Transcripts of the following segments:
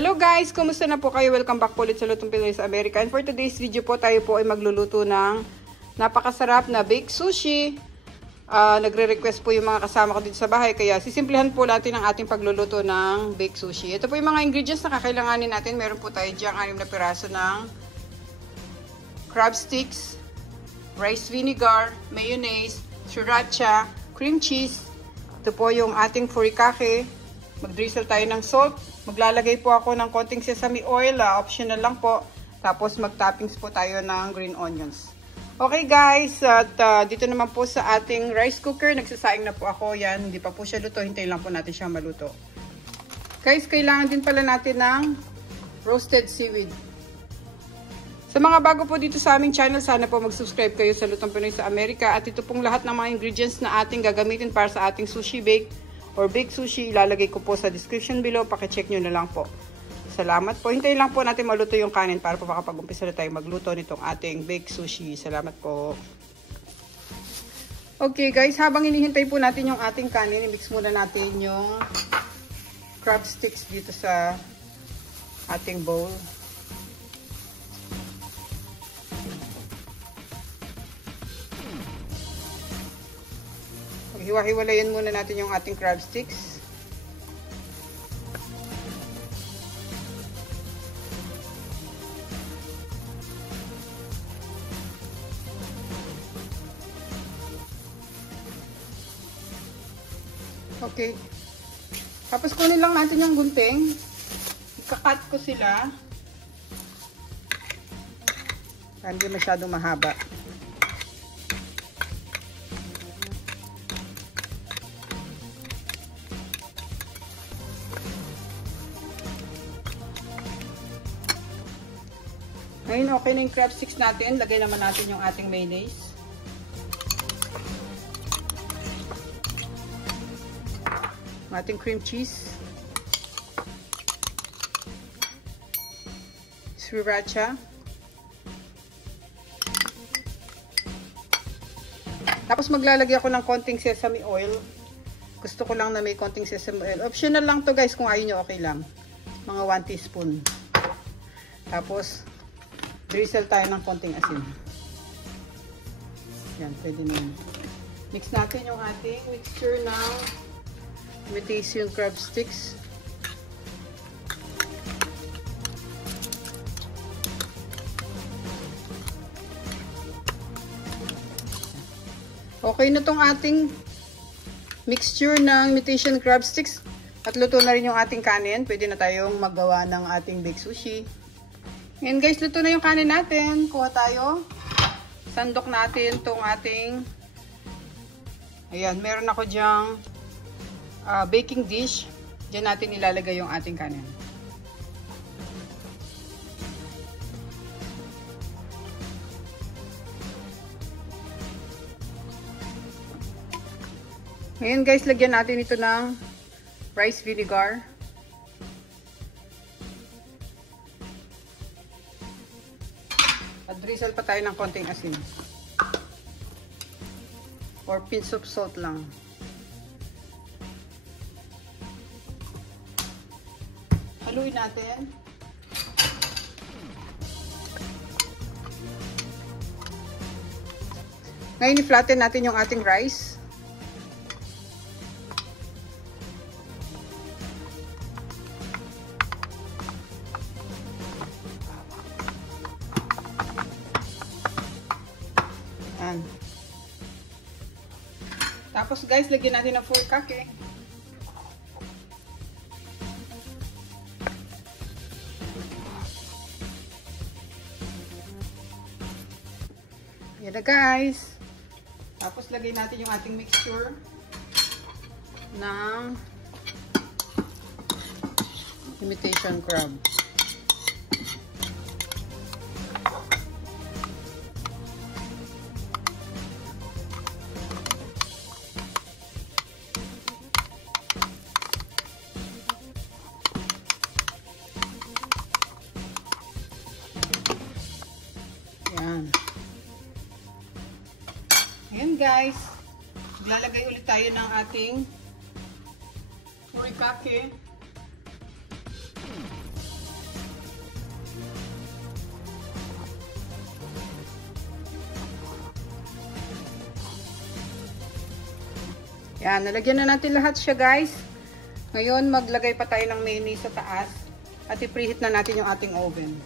Hello guys! Kumusta na po kayo? Welcome back po ulit sa Lutong Pinoy sa Amerika. And for today's video po, tayo po ay magluluto ng napakasarap na baked sushi. Nagre-request po yung mga kasama ko dito sa bahay. Kaya sisimplihan po natin ang ating pagluluto ng baked sushi. Ito po yung mga ingredients na kakailanganin natin. Meron po tayo diyang 6 na piraso ng crab sticks, rice vinegar, mayonnaise, sriracha, cream cheese. Ito po yung ating furikake. Mag-drizzle tayo ng salt. Maglalagay po ako ng konting sesame oil, optional lang po. Tapos mag-toppings po tayo ng green onions. Okay guys, at dito naman po sa ating rice cooker, nagsasaing na po ako. Yan, hindi pa po siya luto, hintayin lang po natin siya maluto. Guys, kailangan din pala natin ng roasted seaweed. Sa mga bago po dito sa aming channel, sana po mag-subscribe kayo sa Lutong Pinoy sa Amerika. At ito pong lahat ng mga ingredients na ating gagamitin para sa ating sushi bake or baked sushi, ilalagay ko po sa description below. Pakicheck nyo na lang po. Salamat po. Hintayin lang po natin maluto yung kanin para po makapag-umpisa na tayo magluto nitong ating baked sushi. Salamat po. Okay guys, habang hinihintay po natin yung ating kanin, i-mix muna natin yung crab sticks dito sa ating bowl. Hiwa-hiwalayan muna natin yung ating crab sticks. Okay. Tapos kunin lang natin yung gunting. Ika-cut ko sila. Hindi masyadong mahaba. Ngayon, okay na yung crab sticks natin. Lagay naman natin yung ating mayonnaise. Ating cream cheese. Sriracha. Tapos maglalagay ako ng konting sesame oil. Gusto ko lang na may konting sesame oil. Optional lang to guys, kung ayaw nyo okay lang. Mga 1 teaspoon. Tapos drizzle tayo ng konting asin. Yan, pwede na yun. Mix natin yung ating mixture ng imitation crab sticks. Okay na tong ating mixture ng imitation crab sticks. At luto na rin yung ating kanin. Pwede na tayong maggawa ng ating baked sushi. Ngayon guys, luto na yung kanin natin. Kuha tayo. Sandok natin itong ating, ayan, meron ako dyang baking dish. Diyan natin ilalagay yung ating kanin. Ngayon guys, lagyan natin ito ng rice vinegar. At drizzle pa tayo ng konting asin. Or pinch of salt lang. Haluin natin. Ngayon i-flatten natin yung ating rice. Tapos guys, lagyan natin ng furikake. Yan na guys. Tapos lagyan natin yung ating mixture ng imitation crab. Ayan guys, maglalagay ulit tayo ng ating furikake. Yan, nalagyan na natin lahat siya guys. Ngayon, maglagay pa tayo ng mayonnaise sa taas at i-preheat na natin yung ating oven.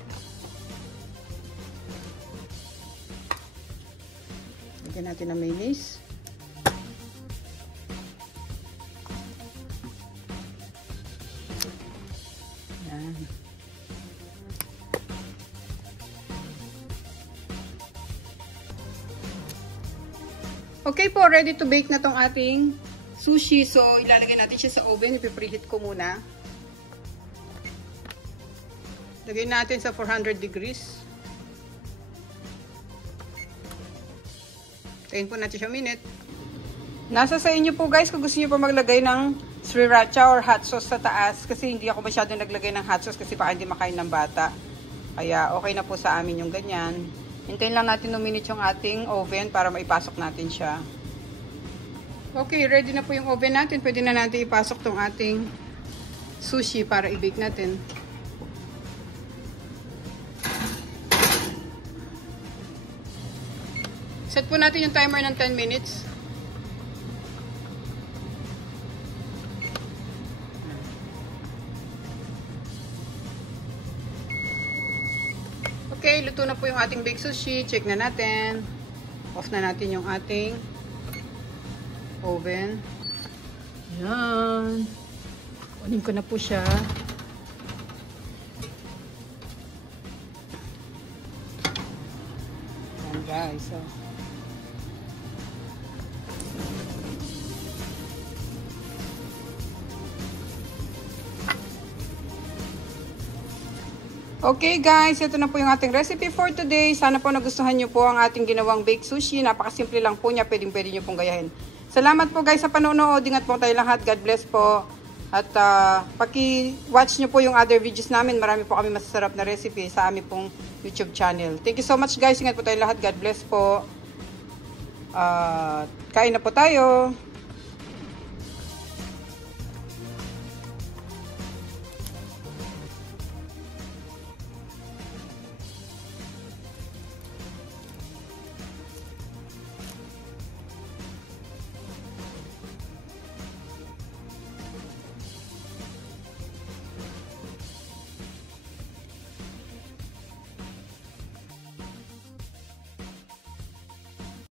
Lagyan natin ng mayonnaise. Yan. Okay po, ready to bake na tong ating sushi. So, ilalagay natin siya sa oven. Ipipreheat ko muna. Lagay natin sa 400 degrees. Tayin po natin siya minute. Nasa sa inyo po guys kung gusto niyo po maglagay ng sriracha or hot sauce sa taas. Kasi hindi ako masyadong naglagay ng hot sauce kasi baka hindi makain ng bata. Kaya okay na po sa amin yung ganyan. Hintayin lang natin 2 minutes yung ating oven para maipasok natin siya. Okay, ready na po yung oven natin. Pwede na natin ipasok tong ating sushi para i-bake natin. Set po natin yung timer ng 10 minutes. Okay, luto na po yung ating baked sushi. Check na natin. Off na natin yung ating oven. Yan. Kunin ko na po siya. Yan guys. So, okay guys, ito na po yung ating recipe for today. Sana po nagustuhan nyo po ang ating ginawang baked sushi. Napakasimple lang po niya. Pwede nyo pong gayahin. Salamat po guys sa panonood. Ingat po tayo lahat. God bless po. At paki-watch nyo po yung other videos namin. Marami po kami masasarap na recipe sa aming pong YouTube channel. Thank you so much guys. Ingat po tayo lahat. God bless po. Kain na po tayo.